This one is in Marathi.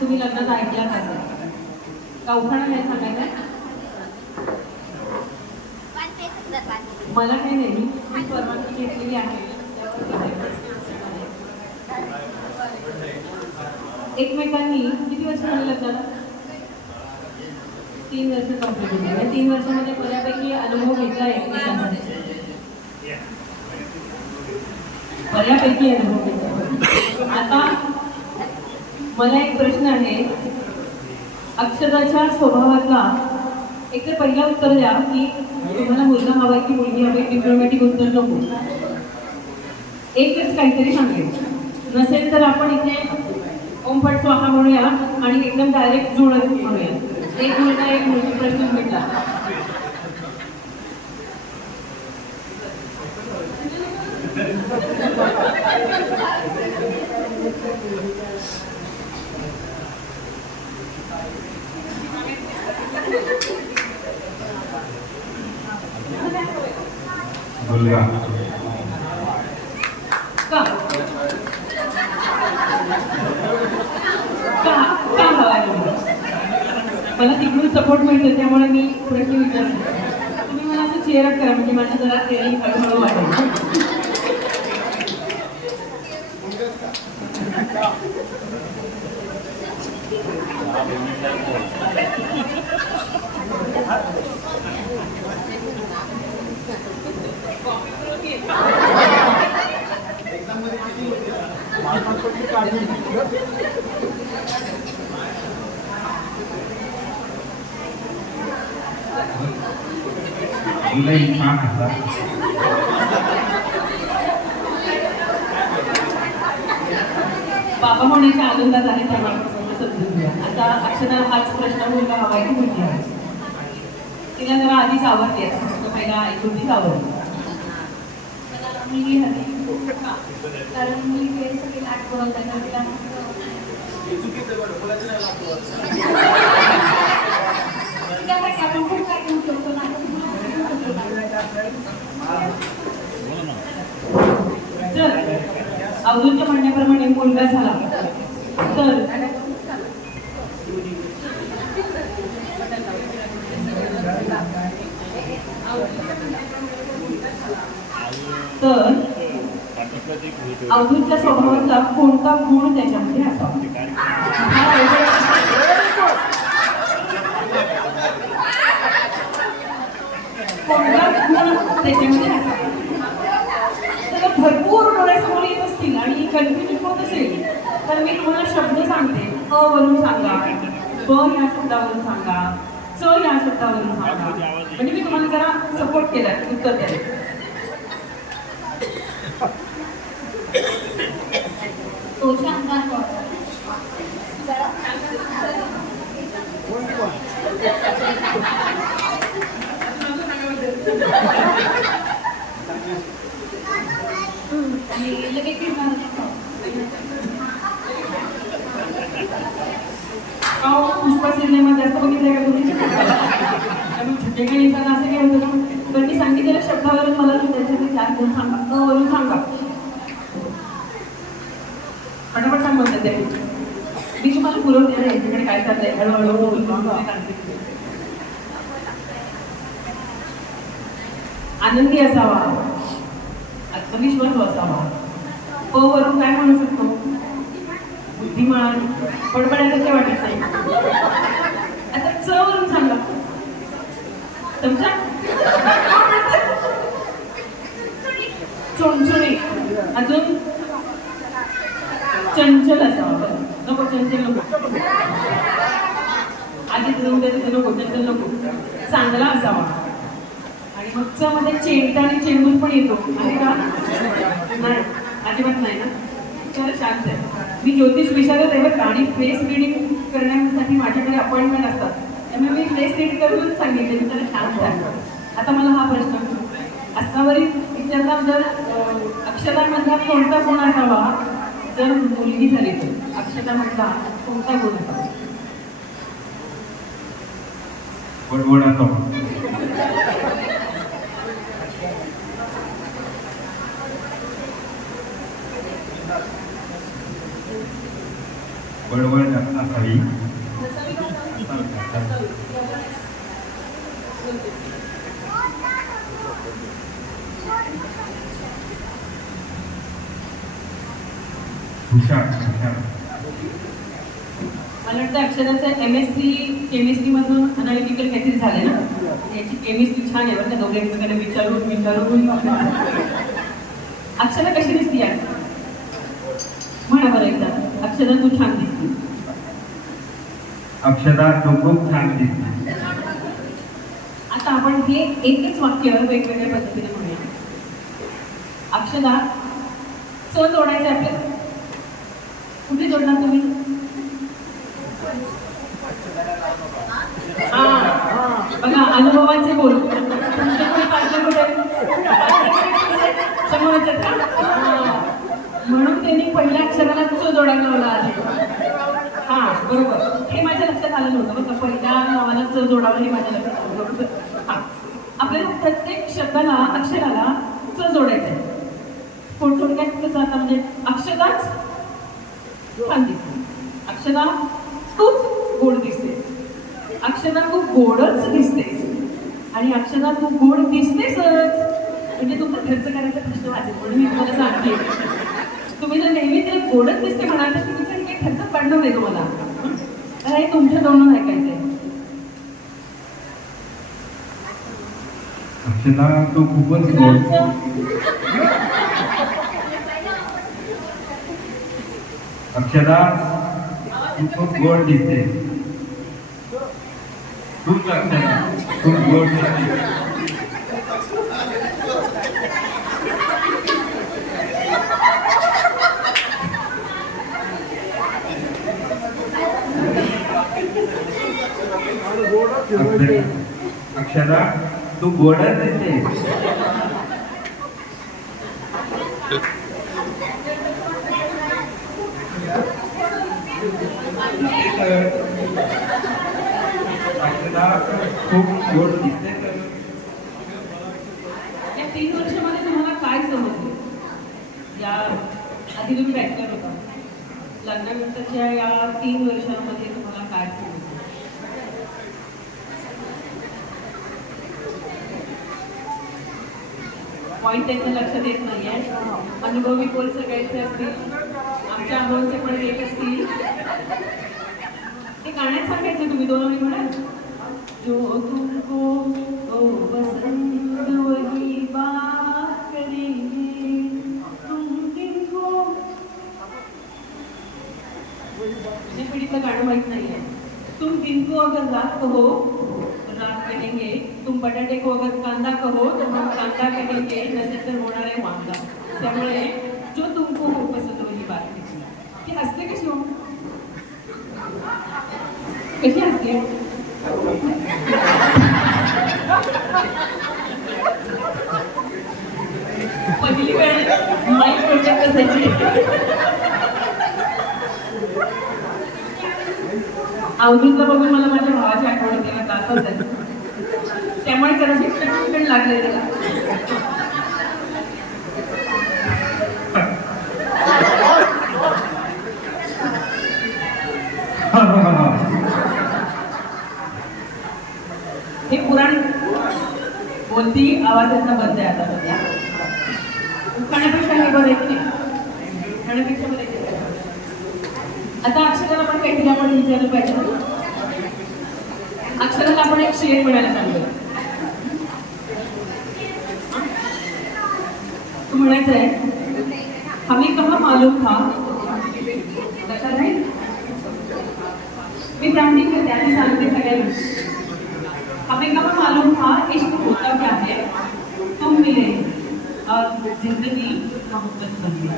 तुम्ही लग्नात ऐकलाच असेल. का उखाणा नाही सांगायचं? मला काही नाही, मी परवानगी घेतलेली आहे. एकमेकांनी किती वर्ष झाली लग्नाला? 3 वर्ष कंप्लीट झाली. 3 वर्षामध्ये बऱ्यापैकी अनुभव घेतला एकमेकांमध्ये, बऱ्यापैकी अनुभव घेतला. आता मला एक प्रश्न आहे. अक्षराच्या स्वभावातला एक तर पहिला उत्तर द्या की तुम्हाला मुलगा हवाय की मुलगी हवी. डिप्लोमॅटिक उत्तर नको, एकच काहीतरी सांगेल. नसेल तर आपण इथे ओम फट स्वाहा म्हणूया आणि एकदम डायरेक्ट जुळच म्हणूया. एक मुलगा एक मुलगी, प्रश्न भेटला. का मला तिकडून सपोर्ट मिळतो, त्यामुळे मी प्रश्न विचारते. तुम्ही मला असं चेअरअप करा, म्हणजे माझ्या जरा तयारी हळूहळू वाटेल. बाबा होण्याच्या आनंदात आहे तेव्हा समजून घ्या. आता अक्षराला हाच प्रश्न मुलगा हवाय की मुलगी हवी? तिला जरा आधीच आवडते, पहिला ऐकून तीच आवडते. मुलगी हवी, कारण मुलगी सगळी लाट बनवतात तिला. आपण खूप काय करू शकतो ना. जर अब्दुलच्या म्हणण्याप्रमाणे मुलगा झाला तर अवधूतच्या स्वभावातला कोणता गुण त्याच्यामध्ये असावा? कोणता गुण त्याच्यामध्ये असावा? त्याला भरपूर डोळ्यासमोर येत असतील आणि कन्फ्युजन होत असेल तर मी तुम्हाला शब्द सांगते. अ वरून सांगा, ब या शब्दावरून सांगा, च या शब्दावरून सांगा, म्हणजे मी तुम्हाला जरा सपोर्ट केला उत्तर द्यायला. तो शांत आणि लगेच पुष्पा सिनेमा जास्त बघितलाय का तुम्ही? छुटेकडे इंसान असं काय होतं तर मी सांगितलेल्या शब्दावरून मला त्याच्यातले 4 गुण सांगा. अ वरून सांगा, फटाफट सांग म्हणतात ते. मी तुम्हाला पुरवते ना याच्याकडे काय चाललंय हळूहळू. आनंदी असावा, आत्मविश्वास असावा. प वरून काय म्हणू शकतो? बुद्धिमान, बडबडायचं ते वाटत नाही. आता च वरून सांगा, समजा चोणचुणे. अजून चंचल असावा. नको चंचल नको, आधी तिथं नको, चंचल नको. चांगला असावा. आणि मग च मध्ये चेंडा आणि चेंडूस पण येतो आहे का? नाही, अजिबात नाही ना. तर शांत आहे. मी ज्योतिष विशारद आहे आणि फेस रिडिंग करण्यासाठी माझ्याकडे अपॉइंटमेंट असतात, त्यामुळे मी फेस रीड करूनच सांगितले की त्याला शांत आहे. आता मला हा प्रश्न असावरील विचारला, जर अक्षरामधला कोणता गुण असावा जर मुलगी झाली तर अक्षरामधला कोणता गुण असावा? बडबड असावा. बडबड असावी. नसावी का असावी? असावी. बोलते. हुशार हुशार. मला वाटतं अक्षराचं MSc केमिस्ट्रीमधून अनालिटिकल काहीतरी झालं ना, याची केमिस्ट्री छान आहे बरं का, दोघे एकमेकांना विचारून अक्षरा कशी दिसती यार? म्हणा बरं एकदा, अक्षरा तू छान दिसती. अक्षरा तू खूप छान दिसते. आता आपण हे एकच वाक्य वेगवेगळ्या पद्धतीने म्हणूया. अक्षरा च जोडायचं आहे आपल्याला. कुठे जोडणार तुम्ही? बघा अनुभवाचे बोल. तुमचे कोणी पार्टनर कुठे? समोरच आहेत का? म्हणून त्यांनी पहिल्या अक्षराला च जोडायला लावला आधी. बरोबर. हे माझ्या लक्षात आलं नव्हतं बघा, पहिल्या नावाला च जोडावं हे माझ्या लक्षात आलं नव्हतं. आपल्याला प्रत्येक शब्दाला अक्षराला च जोडायचं आहे. थोडक्यात कसं आता म्हणजे अक्षराच छान दिसते, अक्षरा तूच गोड दिसते, अक्षरा तू गोडच दिसते, आणि अक्षरा तू गोड दिसतेसच. म्हणजे तुमचा खर्च करायचा प्रश्न वाचेल. म्हणून मी तुम्हाला सांगते, तुम्ही जर नेहमी तिला गोडच दिसते म्हणाल तर तुम्ही काही खर्च पडणार नाही तुम्हाला. तर हे तुमच्या तोंडून ऐकायचंय. अक्षरा तू खूपच गोड. अक्षरा तू खूप गोड दिसते. खूप अक्षरा खूप गोड दिसते. अक्षरा तू गोडच दिसते. अक्षरा खूप गोड दिसते. या 3 वर्षामध्ये तुम्हाला काय समजलं? या आधी तुम्ही बॅचलर होता, लग्नानंतरच्या या 3 वर्षामध्ये तुम्हाला काय समजलं? पॉईंट त्यांच्या लक्षात येत नाहीये. अनुभवी बोल सगळ्यांचे असतील, आमच्या अनुभवचे पण एक असतील. ते गाण्यात सांगायचं तुम्ही दोन म्हणाल. जो तुमको ओ बसंत वही बात करेंगे तुम दिन को. तुझ्या पिढीतलं गाणं माहित नाहीये. तुम दिन को अगर रात कहो रात कहेंगे, तुम बटाटे को अगर कांदा कहो तो हम कांदा कहेंगे, नसेल तर होणार आहे वांगा. त्यामुळे जो तुमको हो पसंत वही बात करेंगे. ती हसते कशी हो? कशी असते? पहिली वेळ माईक प्रोजेक्ट असायची. अवधूतला बघून मला माझ्या भावाची आठवण होते ना, त्रासच आहे. त्यामुळे कदाचित लागले त्याला. हे पुराण बोलती आवाजाचा बंद आहे आता सध्या. खाण्यापेक्षा हे बरं आहे की खाण्यापेक्षा बरं आहे. आता अक्षराला आपण काहीतरी आपण विचारलं पाहिजे ना. अक्षराला आपण एक शेर म्हणायला सांगतो. तू म्हणायचं आहे, हमें कहा मालूम था. लक्षात आहे? मी ब्राह्मणी करते आणि सांगते सगळ्यांना. हमें कहा मालूम था इश्क होता क्या है, तुम मिले और जिंदगी मोहब्बत बन गई.